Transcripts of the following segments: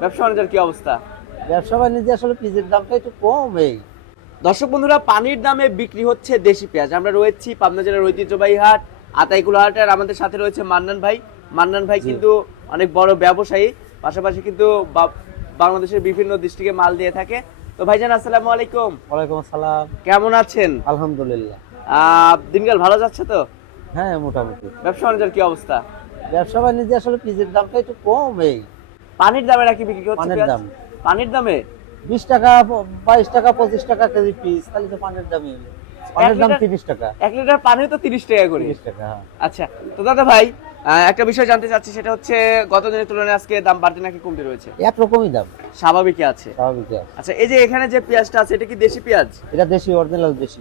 ব্যবসা বাণিজ্যের কি অবস্থা? ব্যবসা বাণিজ্যে আসলে পিসের দামটা একটু কম এই। দর্শক বন্ধুরা, পানির দামে বিক্রি হচ্ছে দেশি পেঁয়াজ। আমরা রয়েছি পাবনা জেলার ঐতিহ্যবাহী হাট আতাইকুলা হাট, আর আমাদের সাথে রয়েছে মান্নান ভাই। মান্নান ভাই জি। কিন্তু অনেক বড় ব্যবসায়ী, পাশাপাশি কিন্তু বাংলাদেশের বিভিন্ন ডিস্ট্রিক্টে মাল দিয়ে থাকে। তো ভাইজান, আসসালামু আলাইকুম। ওয়ালাইকুম আসসালাম। কেমন আছেন? আলহামদুলিল্লাহ। দিনকাল ভালো যাচ্ছে তো? হ্যাঁ, মোটামুটি। ব্যবসা বাণিজ্যের কি অবস্থা? ব্যবসা বাণিজ্যে আসলে পিসের দামটা একটু কম এই। পানির দামে নাকি বিক্রি হচ্ছে পানের পেঁয়াজ? দাম পানির দামে 20 টাকা, 22 টাকা, 25 টাকা কেজি পিস, তাহলে তো পানের দামই হলো। পানের দাম 30 টাকা। 1 লিটার পানি তো 30 টাকা করে। 30 টাকা, হ্যাঁ। আচ্ছা, তো দাদা ভাই, একটা বিষয় জানতে চাচ্ছি, সেটা হচ্ছে গত দিনের তুলনায় আজকে দাম বাড়তে নাকি কমতে রয়েছে? একরকমই দাম, স্বাভাবিকই আছে। স্বাভাবিক আছে। আচ্ছা, এই যে এখানে যে পেঁয়াজটা আছে, এটা কি দেশি পেঁয়াজ? এটা দেশি, অরিজিনাল দেশি।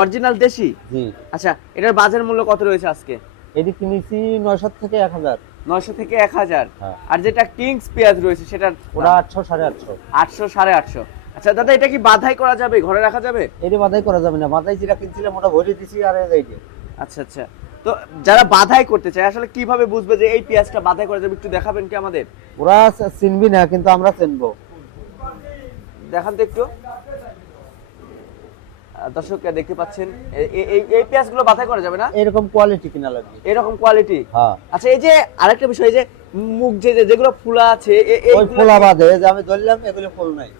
অরিজিনাল দেশি? জি। আচ্ছা, এটার বাজার মূল্য কত রয়েছে আজকে? এটি কিনেছি 900 থেকে 1000। 900 থেকে 1000। হ্যাঁ। আর যেটা কিংস পেঁয়াজ রয়েছে সেটার ওরা 800, 850। 800, 850। আচ্ছা দাদা, এটা কি বাধাই করা যাবে, ঘরে রাখা যাবে? এটি বাধাই করা যাবে না, বাধাই যেটা কিনছিলাম ওটা ভরে দিছি, আর এইটি। আচ্ছা আচ্ছা, তো যারা বাধাই করতে চায় আসলে কিভাবে বুঝবে যে এই পেঁয়াজটা বাধাই করা যাবে, একটু দেখাবেন কি আমাদের? ওরা চিনবি না, কিন্তু আমরা চিনবো। দেখান তো একটু। দর্শক দেখতে পাচ্ছেন, এই পেঁয়াজগুলো বাছাই করা যাবে না? এরকম কোয়ালিটি কিনা লাগবে। এরকম কোয়ালিটি? হ্যাঁ। আচ্ছা, এই যে আরেকটা বিষয়, এই যে মুখ যেগুলো ফুলা আছে, ওই ফুলা বাদে যে আমি ধরলাম, এগুলো ফুল নাই।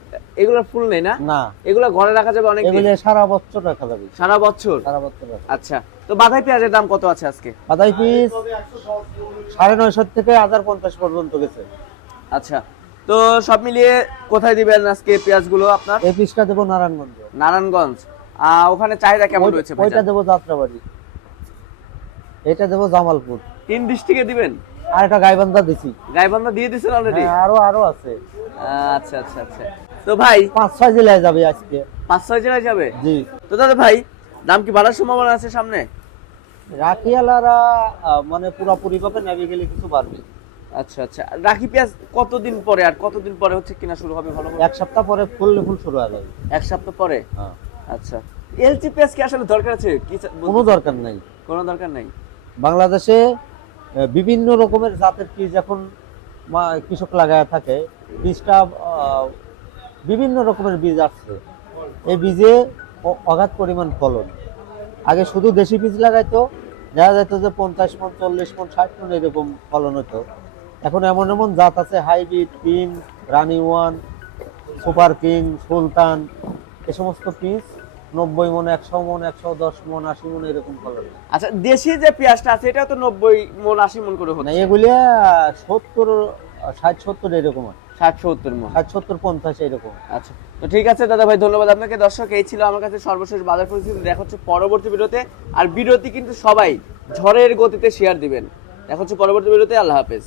এগুলোর ফুল নেই না? না। এগুলো ঘরে রাখা যাবে অনেক দিন? এগুলো সারা বছর রাখা যাবে। সারা বছর? সারা বছর রাখা। আচ্ছা, তো বাধাই পেঁয়াজের দাম কত আছে আজকে? বাদাই পিস 950 থেকে 1050 পর্যন্ত গেছে। আচ্ছা, তো সব মিলিয়ে কোথায় দিবেন আজকে পেঁয়াজগুলো আপনার? এই পিসটা দেবো নারায়ণগঞ্জ। নারায়ণগঞ্জ। ওখানে চাহিদা কেমন রয়েছে ভাই? ওইটা দেবো যাত্রাবাড়ি, এটা দেবো জামালপুর। 3 ডিস্ট্রিক্টে দিবেন? আর একটা গাইবান্ধা দিছি। গাইবান্ধা দিয়ে দিছেন অলরেডি? হ্যাঁ, আরো আছে। আচ্ছা আচ্ছা আচ্ছা, তো ভাই 5-6 জেলায় যাবে আজকে। 5-6 জেলায় যাবে? জি। তো দাদা ভাই, দাম কি বাড়ার সম্ভাবনা আছে সামনে? রাখিয়ালারা মানে পুরোপুরি ভাবে নেমে গেলে কিছু বাড়বে। আচ্ছা আচ্ছা, রাখি পেঁয়াজ কতদিন পরে আর কতদিন পরে হচ্ছে কিনা শুরু হবে ভালো? 1 সপ্তাহ পরে ফুল শুরু হয়ে যাবে। 1 সপ্তাহ পরে? হ্যাঁ। আচ্ছা, এলচি পেঁয়াজ কি আসলে দরকার আছে? কি কোনো দরকার নাই। কোনো দরকার নাই? বাংলাদেশে বিভিন্ন রকমের জাতের বীজ এখন কৃষক লাগায় থাকে। বীজটা বিভিন্ন রকমের বীজ আসছে, এই বীজে অগাধ পরিমাণ ফলন। আগে শুধু দেশি বীজ লাগাইতো, দেখা যেত যে 50 মণ, 40 মণ, 60 মণ এরকম ফলন হতো। এখন এমন এমন জাত আছে, হাইব্রিড, কিং, রানি ওয়ান, সুপার কিং, সুলতান, এ সমস্ত বীজ 90 মণ, 100 মণ, 110 মণ, 80 মণ এরকম ফলন। আচ্ছা, দেশি যে পেঁয়াজটা আছে এটা তো 90 মণ 80 মণ করে না, হচ্ছে। এগুলিয়া 70, 60, 70 এরকম হয়। 60-70 মণ? 60, 70, 50 এরকম। আচ্ছা, তো ঠিক আছে দাদা ভাই, ধন্যবাদ আপনাকে। দর্শক, এই ছিল আমার কাছে সর্বশেষ বাজার পরিস্থিতি। দেখা হচ্ছে পরবর্তী ভিডিওতে। আর ভিডিওটি কিন্তু সবাই ঝড়ের গতিতে শেয়ার দিবেন। দেখা হচ্ছে পরবর্তী ভিডিওতে। আল্লাহ হাফেজ।